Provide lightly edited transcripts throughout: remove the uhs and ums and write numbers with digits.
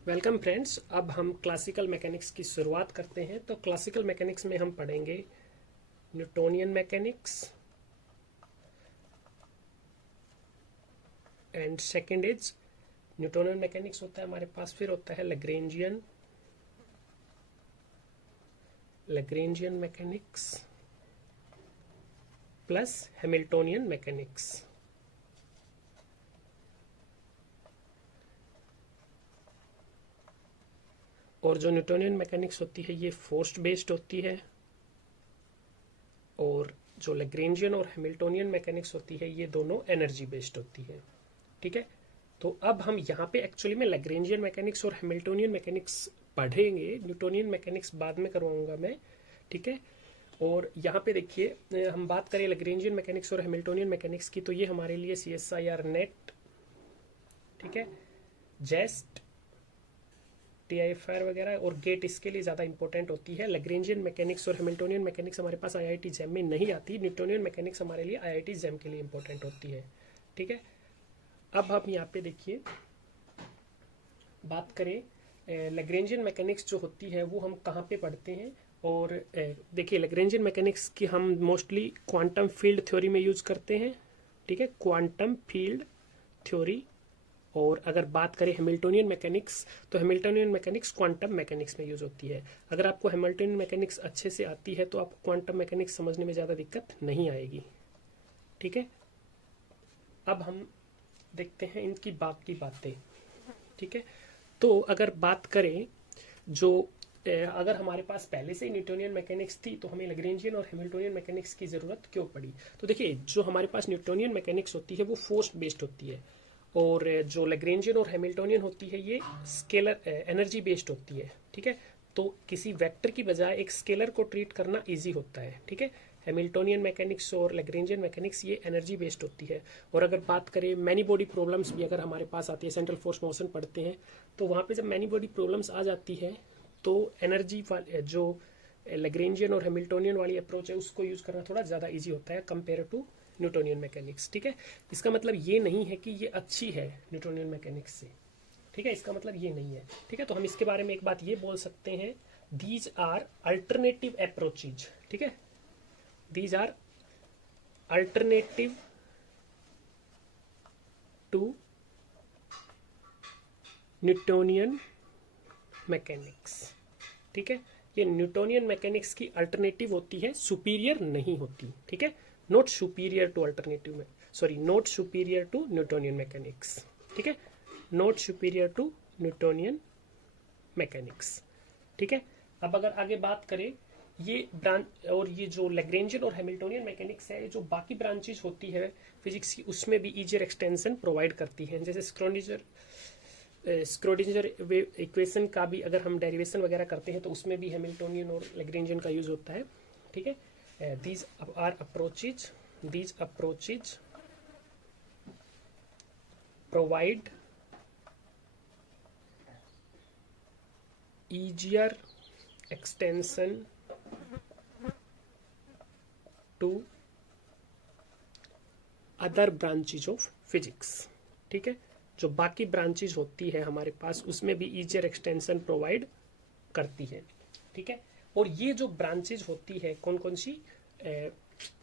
Welcome friends. अब हम classical mechanics की शुरुआत करते हैं। तो क्लासिकल मैकेनिक्स में हम पढ़ेंगे Newtonian mechanics and second is Newtonian mechanics होता है हमारे पास, फिर होता है Lagrangian mechanics plus Hamiltonian mechanics. और जो न्यूटोनियन मैकेनिक्स होती है ये फोर्स बेस्ड होती है, और जो लैग्रेंजियन और हैमिल्टोनियन मैकेनिक्स होती है ये दोनों एनर्जी बेस्ड होती है। ठीक है, तो अब हम यहाँ पे एक्चुअली में लैग्रेंजियन मैकेनिक्स और हैमिल्टोनियन मैकेनिक्स पढ़ेंगे। न्यूटोनियन मैकेनिक्स बाद में करवाऊंगा मैं। ठीक है, और यहाँ पे देखिए हम बात करें लैग्रेंजियन मैकेनिक्स और हैमिल्टोनियन मैकेनिक्स की, तो ये हमारे लिए CSIR नेट, ठीक है, जेस्ट, TIFR वगैरह और गेट इसके लिए ज़्यादा इंपॉर्टेंट होती है। लैग्रेंजियन मैकेनिक्स और हैमिल्टोनियन मैकेनिक्स हमारे पास IIT जैम में नहीं आती। न्यूटोनियन मैकेनिक्स हमारे लिए IIT जैम के लिए इंपॉर्टेंट होती है। ठीक है, अब हम यहाँ पे देखिए बात करें लैग्रेंजियन मैकेनिक्स जो होती है वो हम कहाँ पे पढ़ते हैं। और देखिए लैग्रेंजियन मैकेनिक्स की हम मोस्टली क्वांटम फील्ड थ्योरी में यूज़ करते हैं। ठीक है, क्वांटम फील्ड थ्योरी। और अगर बात करें हैमिल्टोनियन मैकेनिक्स, तो हैमिल्टोनियन मैकेनिक्स क्वांटम मैकेनिक्स में यूज होती है। अगर आपको हैमिल्टोनियन मैकेनिक्स अच्छे से आती है तो आपको क्वांटम मैकेनिक्स समझने में ज़्यादा दिक्कत नहीं आएगी। ठीक है, अब हम देखते हैं इनकी बाकी बातें। ठीक है, तो अगर बात करें जो अगर हमारे पास पहले से ही न्यूटोनियन मैकेनिक्स थी तो हमें लैग्रेंजियन और हैमिल्टोनियन मैकेनिक्स की ज़रूरत क्यों पड़ी। तो देखिए जो हमारे पास न्यूटोनियन मैकेनिक्स होती है वो फोर्स बेस्ड होती है, और जो लैग्रेंजियन और हैमिल्टोनियन होती है ये स्केलर एनर्जी बेस्ड होती है। ठीक है, तो किसी वेक्टर की बजाय एक स्केलर को ट्रीट करना इजी होता है। ठीक है, हैमिल्टोनियन मैकेनिक्स और लैग्रेंजियन मैकेनिक्स ये एनर्जी बेस्ड होती है। और अगर बात करें मैनी बॉडी प्रॉब्लम्स भी अगर हमारे पास आती है, सेंट्रल फोर्स मोशन पढ़ते हैं, तो वहाँ पे जब मैनी बॉडी प्रॉब्लम्स आ जाती है तो एनर्जी जो लैग्रेंजियन और हैमिल्टोनियन वाली अप्रोच है उसको यूज़ करना थोड़ा ज़्यादा ईजी होता है कंपेयर टू न्यूटोनियन मैकेनिक्स। ठीक है, इसका मतलब ये नहीं है कि ये अच्छी है न्यूटोनियन मैकेनिक्स से। ठीक है, इसका मतलब ये नहीं है। ठीक है, तो हम इसके बारे में एक बात ये बोल सकते हैं, दीज आर अल्टरनेटिव अप्रोचेज। ठीक है, these are alternative to Newtonian mechanics. ठीक है, ये न्यूटोनियन मैकेनिक्स की अल्टरनेटिव होती है, सुपीरियर नहीं होती। ठीक है, नॉट सुपीरियर टू अल्टरनेटिव में, sorry not superior to Newtonian mechanics. ठीक है, not superior to Newtonian mechanics. ठीक है, अब अगर आगे बात करें ये ब्रांच, और ये जो लैग्रेंजियन और हैमिल्टोनियन मैकेनिक्स है जो बाकी ब्रांचेज होती है फिजिक्स की उसमें भी ईजियर एक्सटेंशन प्रोवाइड करती हैं। जैसे स्क्रोडिंजर इक्वेशन का भी अगर हम डेरिवेशन वगैरह करते हैं तो उसमें भी हैमिल्टोनियन और लैग्रेंजियन का यूज होता है। ठीक है, these are approaches provide easier extension to other branches of physics. ठीक है, जो बाकी ब्रांचेज होती है हमारे पास उसमें भी ईजियर एक्सटेंशन प्रोवाइड करती है। ठीक है, और ये जो ब्रांचेज होती है कौन कौन सी,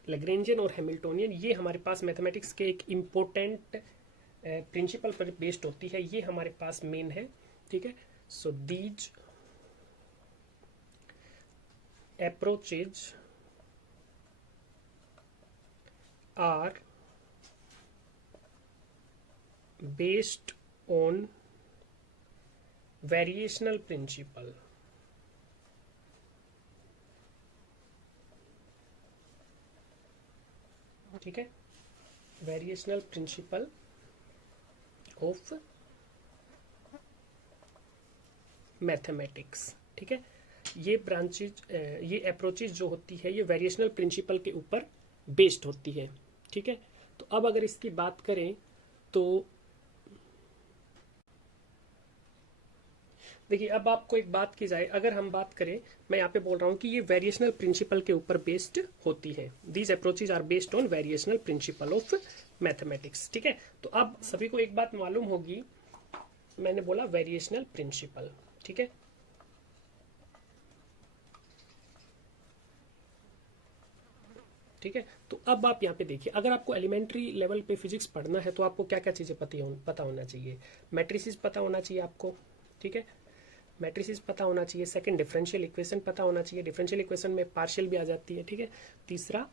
लैग्रेंजियन और हैमिल्टोनियन, ये हमारे पास मैथमेटिक्स के एक इम्पोर्टेंट प्रिंसिपल पर बेस्ड होती है, ये हमारे पास मेन है। ठीक है, so these approaches are based on variational principle। ठीक है, वेरिएशनल प्रिंसिपल ऑफ मैथमेटिक्स। ठीक है, ये ब्रांचेज ये अप्रोचेज जो होती है ये वेरिएशनल प्रिंसिपल के ऊपर बेस्ड होती है। ठीक है, तो अब अगर इसकी बात करें तो देखिए अब आपको एक बात की जाए, अगर हम बात करें, मैं यहाँ पे बोल रहा हूँ कि ये वेरिएशनल प्रिंसिपल के ऊपर बेस्ड होती है। These approaches are based on variational principle of mathematics. ठीक है, तो अब सभी को एक बात मालूम होगी मैंने बोला वेरिएशनल प्रिंसिपल, ठीक है। ठीक है, तो अब आप यहाँ पे देखिए, अगर आपको एलिमेंट्री लेवल पे फिजिक्स पढ़ना है तो आपको क्या क्या चीज़ें पता होना चाहिए। मैट्रिसेस पता होना चाहिए आपको, ठीक है, मैट्रिसेस पता होना चाहिए। सेकंड, डिफरेंशियल इक्वेशन पता होना चाहिए, डिफरेंशियल इक्वेशन में पार्शियल भी आ जाती है, ठीक है। तीसरा,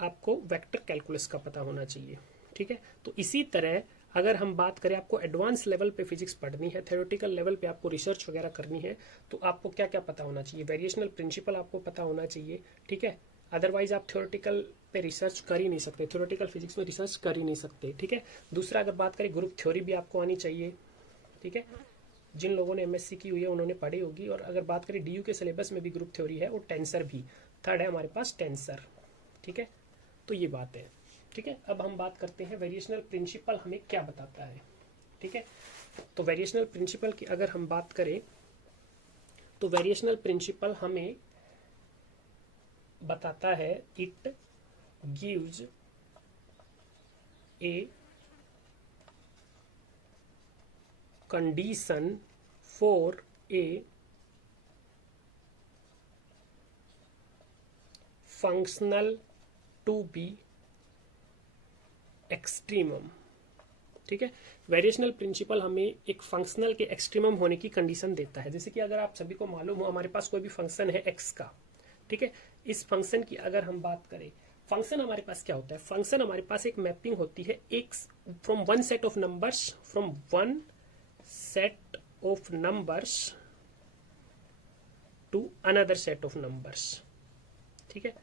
आपको वेक्टर कैलकुलस का पता होना चाहिए, ठीक है। तो इसी तरह अगर हम बात करें, आपको एडवांस लेवल पे फिजिक्स पढ़नी है, थ्योरेटिकल लेवल पे आपको रिसर्च वगैरह करनी है, तो आपको क्या क्या पता होना चाहिए। वेरिएशनल प्रिंसिपल आपको पता होना चाहिए, ठीक है। अदरवाइज आप थ्योरेटिकल पे रिसर्च कर ही नहीं सकते, थ्योरेटिकल फिजिक्स में रिसर्च कर ही नहीं सकते, ठीक है। दूसरा, अगर बात करें, ग्रुप थ्योरी भी आपको आनी चाहिए, ठीक है। जिन लोगों ने एमएससी की हुई है उन्होंने पढ़ी होगी। और अगर बात करें डीयू के सिलेबस में भी ग्रुप थ्योरी है, और टेंसर भी। थर्ड है हमारे पास टेंसर, ठीक है। तो ये बात है, ठीक है। अब हम बात करते हैं वेरिएशनल प्रिंसिपल हमें क्या बताता है, ठीक है। तो वेरिएशनल प्रिंसिपल की अगर हम बात करें तो वेरिएशनल प्रिंसिपल हमें बताता है, it gives a condition for a functional to be extremum, ठीक है। वेरिएशनल प्रिंसिपल हमें एक फंक्शनल के एक्सट्रीमम होने की कंडीशन देता है। जैसे कि अगर आप सभी को मालूम हो, हमारे पास कोई भी फंक्शन है एक्स का, ठीक है। इस फंक्शन की अगर हम बात करें, फंक्शन हमारे पास क्या होता है, फंक्शन हमारे पास एक मैपिंग होती है x from one set of numbers, from one set of numbers to another set of numbers, ठीक है।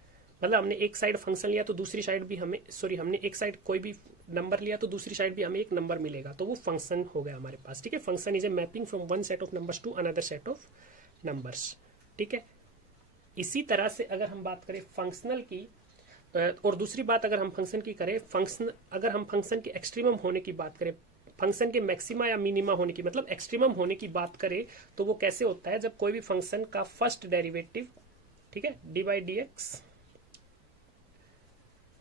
मतलब हमने एक साइड फंक्शन लिया तो दूसरी साइड भी हमें, सॉरी, हमने एक साइड कोई भी नंबर लिया तो दूसरी साइड भी हमें एक नंबर मिलेगा, तो वो फंक्शन हो गया हमारे पास, ठीक है। Function is a mapping from one set of numbers to another set of numbers, ठीक है। इसी तरह से अगर हम बात करें फंक्शनल की, और दूसरी बात अगर हम फंक्शन की करें, फंक्शन अगर हम फंक्शन के एक्सट्रीमम होने की बात करें, फंक्शन के मैक्सिमा या मिनिमा होने की, मतलब एक्सट्रीमम होने की बात करें, तो वो कैसे होता है, जब कोई भी फंक्शन का फर्स्ट डेरिवेटिव, ठीक है, D by d x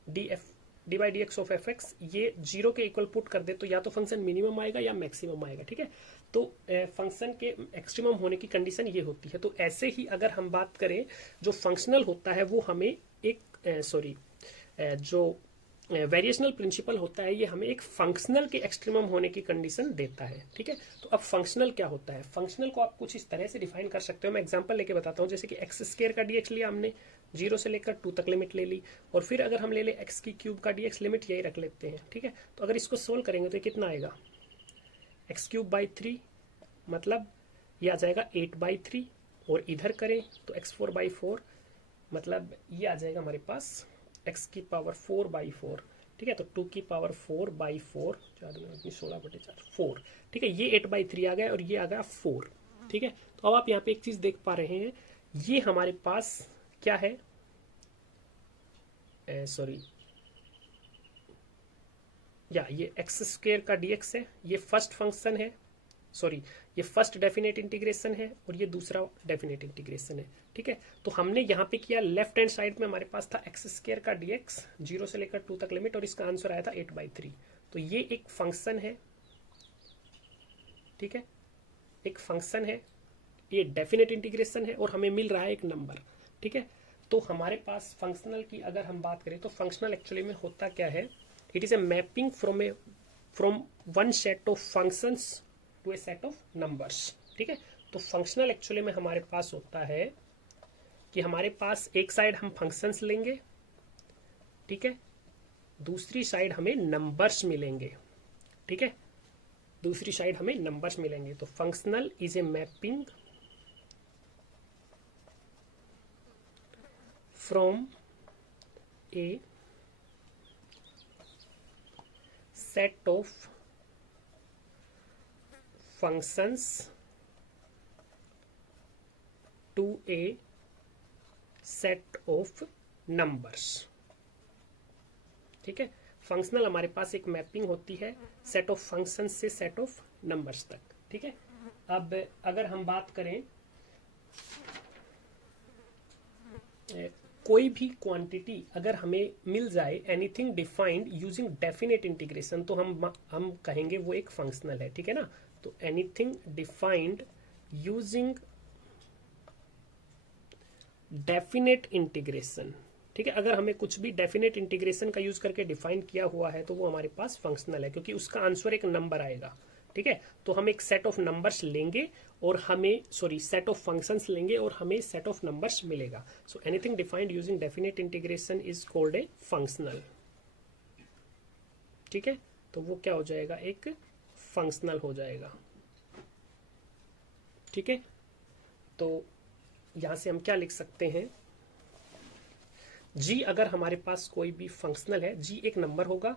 D by d x of F x, ये जीरो के इक्वल पुट कर दे तो या तो फंक्शन मिनिमम आएगा या मैक्सिमम आएगा, ठीक है। तो फंक्शन के एक्सट्रीमम होने की कंडीशन ये होती है। तो ऐसे ही अगर हम बात करें, जो फंक्शनल होता है वो हमें एक जो वेरिएशनल प्रिंसिपल होता है, ये हमें एक फंक्शनल के एक्सट्रीमम होने की कंडीशन देता है, ठीक है। तो अब फंक्शनल क्या होता है, फंक्शनल को आप कुछ इस तरह से डिफाइन कर सकते हो। मैं एग्जांपल लेके बताता हूँ, जैसे कि एक्स स्क्वायर का डीएक्स लिया हमने, 0 से लेकर 2 तक लिमिट ले ली, और फिर अगर हम ले ले एक्स की क्यूब का डीएक्स लिमिट, यही रख लेते हैं, ठीक है। तो अगर इसको सोल्व करेंगे तो ये कितना आएगा, एक्स क्यूब बाई 3, मतलब ये आ जाएगा 8/3, और इधर करें तो x4/4, मतलब ये आ जाएगा हमारे पास x की पावर 4/4, ठीक है। तो 2 की पावर 4/4, 16/4, 4, ठीक है। ये 8/3 आ गया और ये आ गया 4, ठीक है। तो अब आप यहाँ पे एक चीज देख पा रहे हैं, ये हमारे पास क्या है, सॉरी, या ये एक्स स्क्वायर का डीएक्स है, ये फर्स्ट फंक्शन है, सॉरी, ये फर्स्ट डेफिनेट इंटीग्रेशन है और ये दूसरा डेफिनेट इंटीग्रेशन है, ठीक है। तो हमने यहाँ पे किया, लेफ्ट हैंड साइड में हमारे पास था एक्स स्क्वायर का डीएक्स, 0 से लेकर 2 तक लिमिट, और इसका आंसर आया था 8/3। तो ये एक फंक्शन है, ठीक है, एक फंक्शन है, ये डेफिनेट इंटीग्रेशन है, और हमें मिल रहा है एक नंबर, ठीक है। तो हमारे पास फंक्शनल की अगर हम बात करें तो फंक्शनल एक्चुअली में होता क्या है, it is a mapping from one set of functions to a set of numbers, ठीक है। तो फंक्शनल एक्चुअली में हमारे पास होता है कि हमारे पास एक साइड हम फंक्शंस लेंगे, ठीक है, दूसरी साइड हमें नंबर्स मिलेंगे, ठीक है, दूसरी साइड हमें नंबर्स मिलेंगे। तो functional is a mapping from A set of functions to a set of numbers, ठीक है। फंक्शनल हमारे पास एक मैपिंग होती है सेट ऑफ फंक्शन से सेट ऑफ नंबर्स तक, ठीक है। अब अगर हम बात करें, कोई भी क्वांटिटी अगर हमें मिल जाए, anything defined using definite integration, तो हम कहेंगे वो एक फंक्शनल है, ठीक है ना। तो anything defined using definite integration, ठीक है। अगर हमें कुछ भी डेफिनेट इंटीग्रेशन का यूज करके डिफाइन किया हुआ है तो वो हमारे पास फंक्शनल है, क्योंकि उसका आंसर एक नंबर आएगा, ठीक है। तो हम एक सेट ऑफ नंबर्स लेंगे और हमें सेट ऑफ फंक्शंस लेंगे और हमें सेट ऑफ नंबर्स मिलेगा। So anything defined using definite integration is called a functional, ठीक है। तो वो क्या हो जाएगा, एक फंक्शनल हो जाएगा, ठीक है। तो यहां से हम क्या लिख सकते हैं, जी अगर हमारे पास कोई भी फंक्शनल है, जी एक नंबर होगा,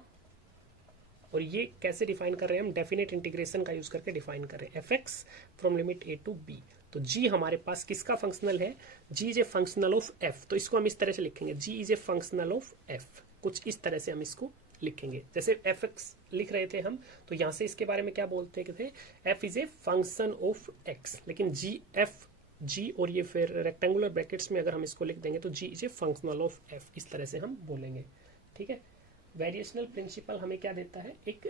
और ये कैसे डिफाइन कर रहे हैं हम, डेफिनेट इंटीग्रेशन का यूज करके डिफाइन कर रहे हैं, F X from limit A to B. तो जी हमारे पास किसका फंक्शनल है, G is a functional of F. तो इसको हम इस तरह से लिखेंगे, G is a functional of F, कुछ इस तरह से हम इसको लिखेंगे। जैसे एफ एक्स लिख रहे थे हम, तो यहां से इसके बारे में क्या बोलते थे, F is a function of x, लेकिन जी एफ, जी और ये फिर रेक्टेंगुलर ब्रैकेट्स में अगर हम इसको लिख देंगे तो G is a functional of F, इस तरह से हम बोलेंगे, ठीक है। वेरिएशनल प्रिंसिपल हमें क्या देता है, एक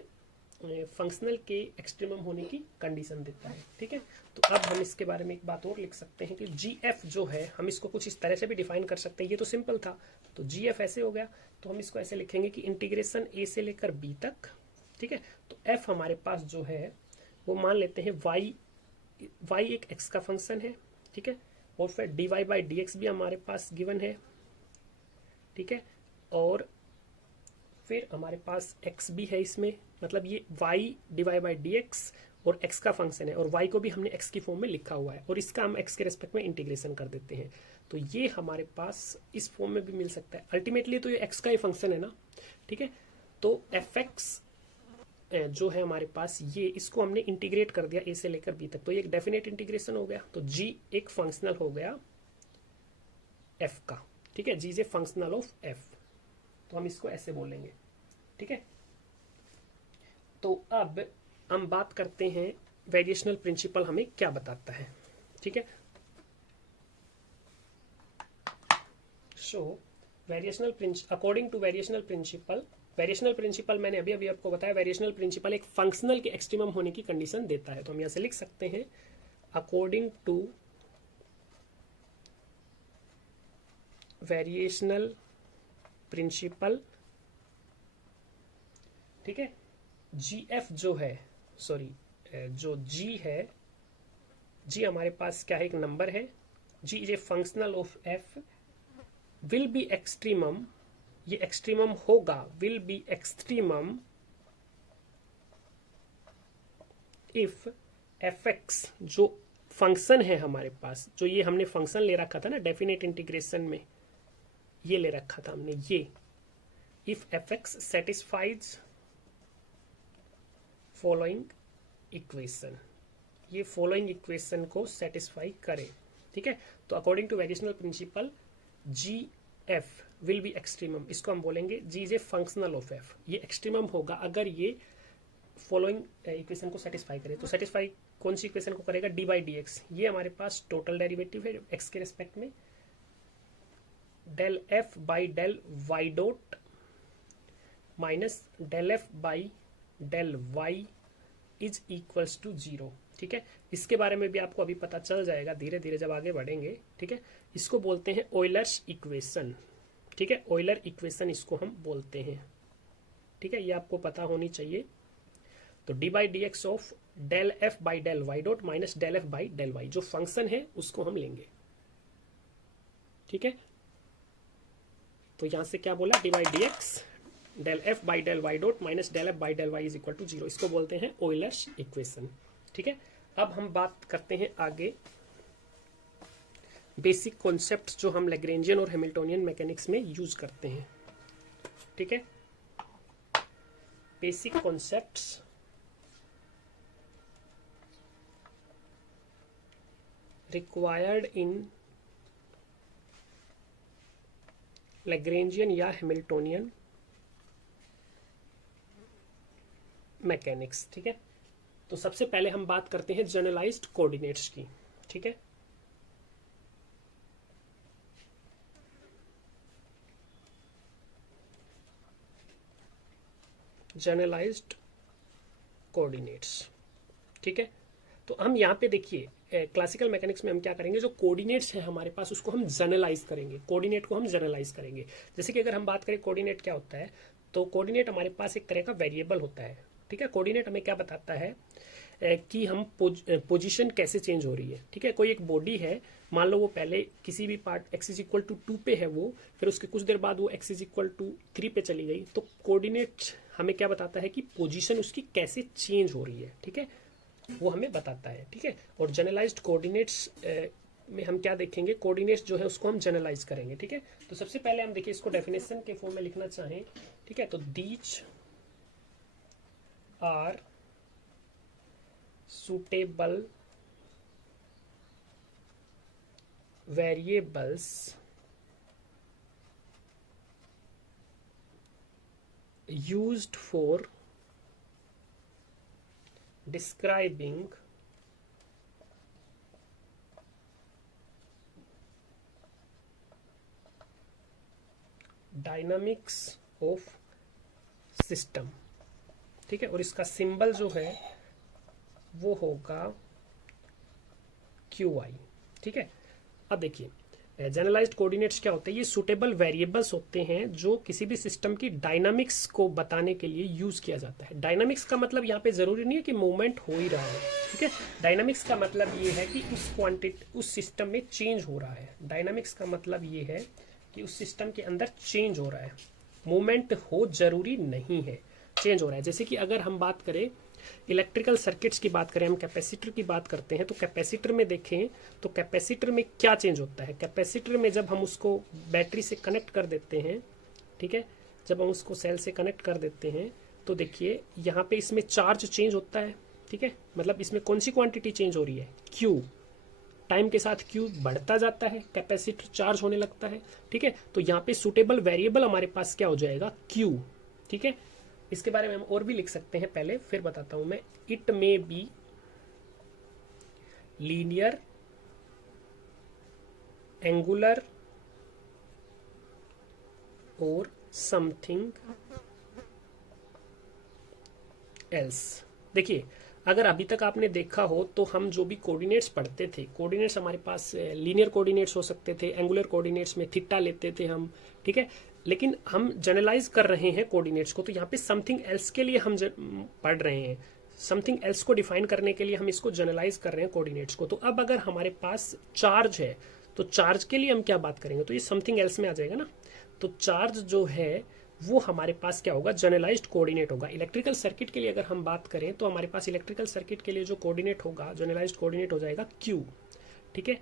फंक्शनल के एक्सट्रीमम होने की कंडीशन देता है, ठीक है। तो अब हम इसके बारे में एक बात और लिख सकते हैं कि जी एफ जो है, हम इसको कुछ इस तरह से भी डिफाइन कर सकते हैं, ये तो सिंपल था। तो जी एफ ऐसे हो गया, तो हम इसको ऐसे लिखेंगे कि इंटीग्रेशन ए से लेकर बी तक, ठीक है। तो एफ हमारे पास जो है वो मान लेते हैं वाई एक एक्स का फंक्शन है, ठीक है, और फिर d y by d x भी हमारे पास गिवन है, ठीक है, और फिर हमारे पास x भी है इसमें, मतलब ये y divide by d x और x का फंक्शन है, और y को भी हमने x की फॉर्म में लिखा हुआ है, और इसका हम x के रेस्पेक्ट में इंटीग्रेशन कर देते हैं। तो ये हमारे पास इस फॉर्म में भी मिल सकता है। अल्टीमेटली तो ये x का ही फंक्शन है ना, ठीक है। तो एफ एक्स जो है हमारे पास, ये इसको हमने इंटीग्रेट कर दिया a से लेकर b तक, तो ये एक डेफिनेट इंटीग्रेशन हो गया। तो g एक फंक्शनल हो गया f का, ठीक है, g is a functional of f, तो हम इसको ऐसे बोलेंगे, ठीक है। तो अब हम बात करते हैं वेरिएशनल प्रिंसिपल हमें क्या बताता है, ठीक है। So according to variational principle मैंने अभी अभी आपको बताया, वेरिएशनल प्रिंसिपल एक फंक्शनल के एक्सट्रीमम होने की कंडीशन देता है। तो हम यहां से लिख सकते हैं, अकॉर्डिंग टू वेरिएशनल प्रिंसिपल, ठीक है, जी एफ जो है, जो जी है, जी हमारे पास क्या है, एक नंबर है, G is a functional of F, will be extremum, ये एक्सट्रीमम होगा, will be extremum if F X जो फंक्शन है हमारे पास, जो ये हमने फंक्शन ले रखा था ना डेफिनेट इंटीग्रेशन में, ये ले रखा था हमने ये, if F X satisfies following equation, ये फॉलोइंग इक्वेशन को सेटिस्फाई करे, ठीक है। तो according to variational principle G F will be extremum, इसको हम बोलेंगे G is a functional of F, ये एक्सट्रीमम होगा अगर ये फॉलोइंग इक्वेशन को सेटिस्फाई करे। तो सेटिस्फाई कौन सी इक्वेशन को करेगा, डी बाई डी एक्स, ये हमारे पास टोटल डेरिवेटिव है एक्स के रेस्पेक्ट में, del f by del y dot minus del f by del y is equals to 0, ठीक है। इसके बारे में भी आपको अभी पता चल जाएगा धीरे धीरे जब आगे बढ़ेंगे, ठीक है। इसको बोलते हैं ऑयलर्स इक्वेशन, ठीक है, ऑयलर इक्वेशन इसको हम बोलते हैं, ठीक है, ये आपको पता होनी चाहिए। तो d by d x of del f by del y dot minus del f by del y, जो फंक्शन है उसको हम लेंगे, ठीक है। तो यहां से क्या बोला, d by d x del f by del y dot minus del f by del y is equal to 0, इसको बोलते हैं ऑयलर्स इक्वेशन, ठीक है। अब हम बात करते हैं आगे बेसिक कॉन्सेप्ट्स जो हम लैग्रेंजियन और हैमिल्टोनियन मैकेनिक्स में यूज करते हैं, ठीक है। Basic concepts required in Lagrangian या हैमिल्टोनियन मैकेनिक्स, ठीक है। तो सबसे पहले हम बात करते हैं जनरलाइज्ड कोऑर्डिनेट्स की, ठीक है। जनरलाइज्ड कोऑर्डिनेट्स, ठीक है। तो हम यहाँ पे देखिए क्लासिकल मैकेनिक्स में हम क्या करेंगे, जो कोऑर्डिनेट्स है हमारे पास उसको हम जनरलाइज करेंगे, कोऑर्डिनेट को हम जनरलाइज करेंगे। जैसे कि अगर हम बात करें कोऑर्डिनेट क्या होता है, तो कोऑर्डिनेट हमारे पास एक तरह का वेरिएबल होता है, ठीक है। कोऑर्डिनेट हमें क्या बताता है कि हम पोजीशन कैसे चेंज हो रही है, ठीक है। कोई एक बॉडी है, मान लो वो पहले किसी भी part x is equal to 2 पे है वो, फिर उसके कुछ देर बाद वो एक्स इज इक्वल टू 3 पे चली गई, तो कोऑर्डिनेट हमें क्या बताता है कि पोजीशन उसकी कैसे चेंज हो रही है, ठीक है, वो हमें बताता है, ठीक है। और जनरलाइज्ड कोऑर्डिनेट्स में हम क्या देखेंगे, कोऑर्डिनेट्स जो है उसको हम जनरलाइज करेंगे, ठीक है। तो सबसे पहले हम देखिए इसको डेफिनेशन के फॉर्म में लिखना चाहें, ठीक है, तो these are suitable variables used for describing dynamics of system, ठीक है। और इसका सिंबल जो है वो होगा QI, ठीक है। अब देखिए जनरलाइज्ड कोऑर्डिनेट्स क्या होते हैं, ये सूटेबल वेरिएबल्स होते हैं जो किसी भी सिस्टम की डायनामिक्स को बताने के लिए यूज किया जाता है। डायनामिक्स का मतलब यहाँ पे जरूरी नहीं है कि मूवमेंट हो ही रहा है, ठीक है। डायनामिक्स का मतलब ये है कि उस क्वांटिटी उस सिस्टम में चेंज हो रहा है। डायनामिक्स का मतलब ये है कि उस सिस्टम के अंदर चेंज हो रहा है, मूवमेंट हो जरूरी नहीं है, चेंज हो रहा है। जैसे कि अगर हम बात करें इलेक्ट्रिकल सर्किट्स की बात करें, हम कैपेसिटर की बात करते हैं, तो कैपेसिटर में देखें तो कैपेसिटर में क्या चेंज होता है। कैपेसिटर में जब हम उसको बैटरी से कनेक्ट कर देते हैं, ठीक है, जब हम उसको सेल से कनेक्ट कर देते हैं तो देखिए यहाँ पे इसमें चार्ज चेंज होता है, ठीक है। मतलब इसमें कौन सी क्वांटिटी चेंज हो रही है, क्यू। टाइम के साथ क्यू बढ़ता जाता है, कैपेसिटर चार्ज होने लगता है, ठीक है। तो यहाँ पे सुटेबल वेरिएबल हमारे पास क्या हो जाएगा, क्यू, ठीक है। इसके बारे में हम और भी लिख सकते हैं, पहले फिर बताता हूं मैं। It may be linear, angular और समथिंग एल्स। देखिए अगर अभी तक आपने देखा हो तो हम जो भी कोऑर्डिनेट्स पढ़ते थे, कोऑर्डिनेट्स हमारे पास लीनियर कोऑर्डिनेट्स हो सकते थे, एंगुलर कोऑर्डिनेट्स में थीटा लेते थे हम, ठीक है। लेकिन हम जनरलाइज कर रहे हैं कोऑर्डिनेट्स को, तो यहाँ पे समथिंग एल्स के लिए हम पढ़ रहे हैं, समथिंग एल्स को डिफाइन करने के लिए हम इसको जनरलाइज कर रहे हैं कोऑर्डिनेट्स को। तो अब अगर हमारे पास चार्ज है तो चार्ज के लिए हम क्या बात करेंगे, तो ये समथिंग एल्स में आ जाएगा ना। तो चार्ज जो है वो हमारे पास क्या होगा, जनरलाइज्ड कोऑर्डिनेट होगा। इलेक्ट्रिकल सर्किट के लिए अगर हम बात करें तो हमारे पास इलेक्ट्रिकल सर्किट के लिए जो कोऑर्डिनेट होगा, जनरलाइज्ड कोऑर्डिनेट हो जाएगा Q, ठीक है।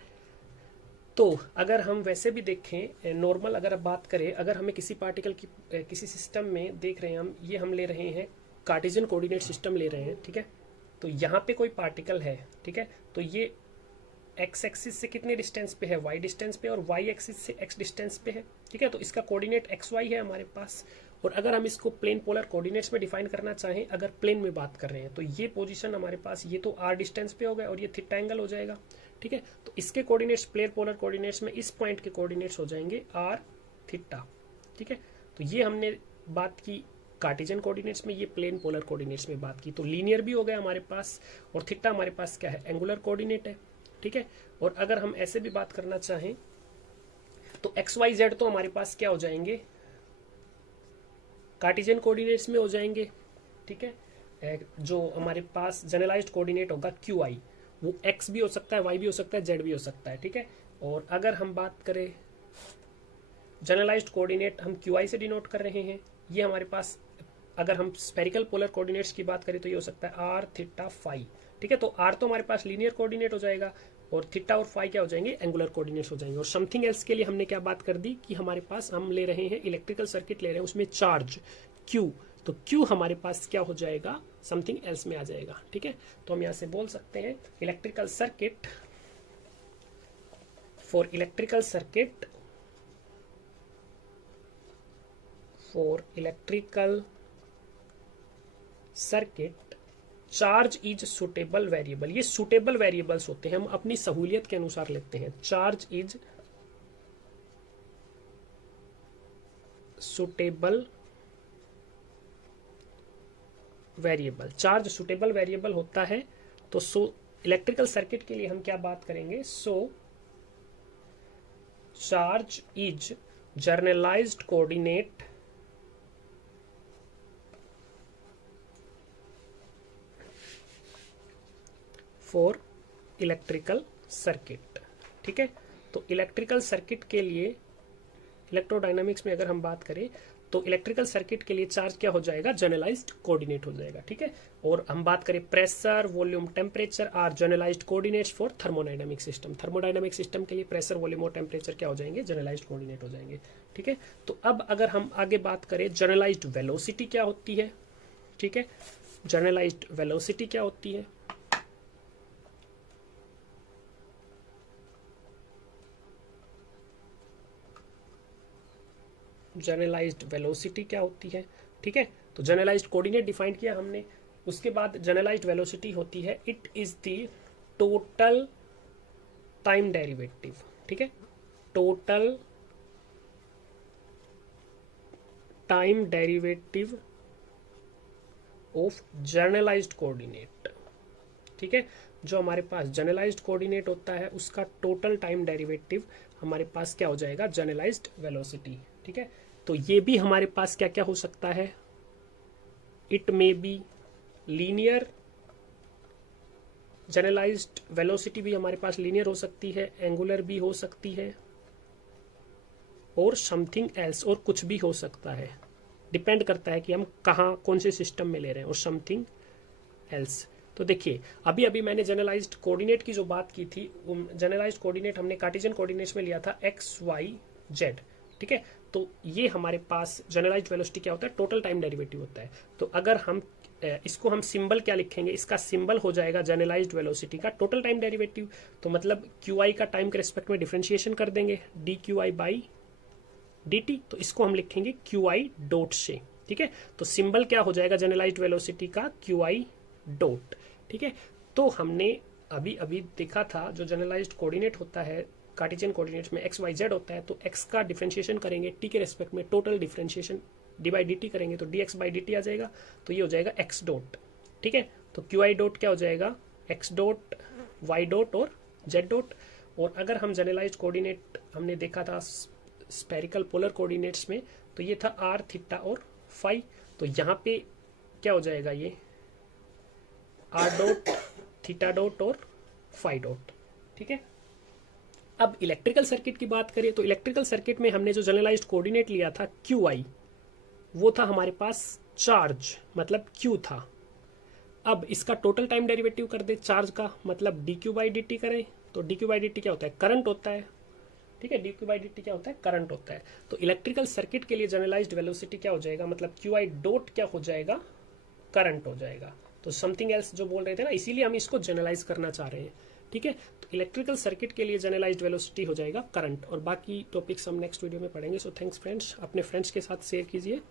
तो अगर हम वैसे भी देखें नॉर्मल, अगर अब बात करें, अगर हमें किसी पार्टिकल की किसी सिस्टम में देख रहे हैं हम, ये हम ले रहे हैं कार्टेशियन कोऑर्डिनेट सिस्टम ले रहे हैं, ठीक है। तो यहाँ पे कोई पार्टिकल है, ठीक है, तो ये एक्स एक्सिस से कितने डिस्टेंस पे है, वाई डिस्टेंस पे, और वाई एक्सिस से एक्स डिस्टेंस पे है, ठीक है। तो इसका कोऑर्डिनेट एक्स वाई है हमारे पास। और अगर हम इसको प्लेन पोलर कोऑर्डिनेट्स में डिफाइन करना चाहें, अगर प्लेन में बात कर रहे हैं, तो ये पोजीशन हमारे पास, ये तो आर डिस्टेंस पे हो गया और ये थीटा एंगल हो जाएगा, ठीक है। तो इसके कोऑर्डिनेट्स प्लेन पोलर कोऑर्डिनेट्स में इस पॉइंट के कोऑर्डिनेट्स हो जाएंगे आर थीटा, ठीक है। तो ये हमने बात की कार्टेशियन कोऑर्डिनेट्स में, ये प्लेन पोलर कोऑर्डिनेट्स में बात की। तो लीनियर भी हो गया हमारे पास, और थीटा हमारे पास क्या है, एंगुलर कोऑर्डिनेट है, ठीक है। और अगर हम ऐसे भी बात करना चाहें तो एक्स वाई जेड तो हमारे पास क्या हो जाएंगे, कार्टेशियन कोऑर्डिनेट्स में हो जाएंगे, ठीक है। जो हमारे पास जनरलाइज्ड कोऑर्डिनेट होगा क्यू आई, वो एक्स भी हो सकता है, वाई भी हो सकता है, जेड भी हो सकता है, ठीक है। और अगर हम बात करें जनरलाइज्ड कोऑर्डिनेट, हम क्यू आई से डिनोट कर रहे हैं, ये हमारे पास, अगर हम स्फेरिकल पोलर कोऑर्डिनेट्स की बात करें तो ये हो सकता है आर थीटा फाई, ठीक है। तो आर तो हमारे पास लीनियर कोऑर्डिनेट हो जाएगा, और थीटा और फाई क्या हो जाएंगे, एंगुलर कोऑर्डिनेट्स हो जाएंगे। और समथिंग एल्स के लिए हमने क्या बात कर दी कि हमारे पास हम ले रहे हैं इलेक्ट्रिकल सर्किट ले रहे हैं, उसमें चार्ज Q, तो Q हमारे पास क्या हो जाएगा, समथिंग एल्स में आ जाएगा, ठीक है। तो हम यहाँ से बोल सकते हैं electrical circuit, for electrical circuit, for electrical circuit charge is suitable variable. ये सुटेबल वेरिएबल्स होते हैं, हम अपनी सहूलियत के अनुसार लेते हैं। Charge is suitable variable, charge suitable variable होता है। तो सो इलेक्ट्रिकल सर्किट के लिए हम क्या बात करेंगे, so charge is generalized coordinate for electrical circuit. ठीक है, तो इलेक्ट्रिकल सर्किट के लिए, इलेक्ट्रोडायनामिक्स में अगर हम बात करें तो इलेक्ट्रिकल सर्किट के लिए चार्ज क्या हो जाएगा, जनरलाइज्ड कोऑर्डिनेट हो जाएगा। ठीक है, और हम बात करें pressure, volume, temperature are generalised coordinates for thermodynamic system. Thermodynamic system के लिए प्रेशर, वॉल्यूम और टेम्परेचर क्या हो जाएंगे, जनरलाइज्ड कोऑर्डिनेट हो जाएंगे। ठीक है, तो अब अगर हम आगे बात करें जनरलाइज्ड वेलोसिटी क्या होती है। ठीक है, जनरलाइज्ड वेलोसिटी क्या होती है, जनरलाइज्ड वेलोसिटी क्या होती है। ठीक है, तो जनरलाइज्ड कोऑर्डिनेट डिफाइन किया हमने, उसके बाद जनरलाइज्ड वेलोसिटी होती है it is the total time derivative. ठीक है, total time derivative of generalised coordinate. ठीक है, जो हमारे पास जनरलाइज्ड कोऑर्डिनेट होता है उसका टोटल टाइम डेरिवेटिव हमारे पास क्या हो जाएगा, जनरलाइज्ड वेलोसिटी। ठीक है, तो ये भी हमारे पास क्या क्या हो सकता है, it may be linear, generalised velocity भी हमारे पास लीनियर हो सकती है, एंगुलर भी हो सकती है, और समथिंग एल्स, और कुछ भी हो सकता है, डिपेंड करता है कि हम कहाँ कौन से सिस्टम में ले रहे हैं, और समथिंग एल्स। तो देखिए अभी अभी मैंने जनरलाइज्ड कोऑर्डिनेट की जो बात की थी, जनरलाइज्ड कोऑर्डिनेट हमने कार्टेशियन कोऑर्डिनेट्स में लिया था एक्स वाई जेड। ठीक है, तो ये हमारे पास जनरलाइज्ड वेलोसिटी क्या होता है, टोटल टाइम डेरिवेटिव होता है। तो अगर हम इसको हम सिंबल क्या लिखेंगे, इसका सिंबल हो जाएगा जनरलाइज्ड वेलोसिटी का टोटल टाइम डेरिवेटिव। तो मतलब क्यू आई का टाइम के रिस्पेक्ट में डिफरेंशिएशन कर देंगे, D Q I by D T, तो इसको हम लिखेंगे क्यू आई डॉट से। ठीक है, तो सिंबल क्या हो जाएगा जनरलाइज्ड वेलोसिटी का, क्यू आई डॉट। ठीक है, तो हमने अभी अभी देखा था जो जनरलाइज्ड कोऑर्डिनेट होता है कार्टेशियन कोऑर्डिनेट्स में एक्स वाई जेड होता है, तो एक्स का डिफरेंशिएशन करेंगे टी के रेस्पेक्ट में, total differentiation D by D T करेंगे तो D X by D T आ जाएगा, तो ये हो जाएगा एक्स डॉट। ठीक है, तो क्यू आई डॉट क्या हो जाएगा, एक्स डॉट, वाई डॉट और जेड डॉट। और अगर हम जनरलाइज्ड कोऑर्डिनेट हमने देखा था स्पेरिकल पोलर कोऑर्डिनेट्स में, तो ये था आर, थीटा और फाई, तो यहाँ पे क्या हो जाएगा, ये आर डॉट, थीटा डॉट और फाई डॉट। ठीक है, अब इलेक्ट्रिकल सर्किट की बात करें तो इलेक्ट्रिकल सर्किट में हमने जो जनरलाइज्ड कोऑर्डिनेट लिया था क्यू आई, वो था हमारे पास चार्ज, मतलब क्यू था। अब इसका टोटल टाइम डेरिवेटिव कर दे चार्ज का, मतलब D Q by D T करें, तो D Q by D T क्या होता है, करंट होता है। ठीक है, D Q by D T क्या होता है, करंट होता है। तो इलेक्ट्रिकल सर्किट के लिए जनरलाइज्ड वेलोसिटी क्या हो जाएगा, मतलब क्यू आई डॉट क्या हो जाएगा, करंट हो जाएगा। तो समथिंग एल्स जो बोल रहे थे ना, इसीलिए हम इसको जनरलाइज करना चाह रहे हैं। ठीक है, तो इलेक्ट्रिकल सर्किट के लिए जनरलाइज्ड वेलोसिटी हो जाएगा करंट, और बाकी टॉपिक्स हम नेक्स्ट वीडियो में पढ़ेंगे। सो थैंक्स फ्रेंड्स, अपने फ्रेंड्स के साथ शेयर कीजिए।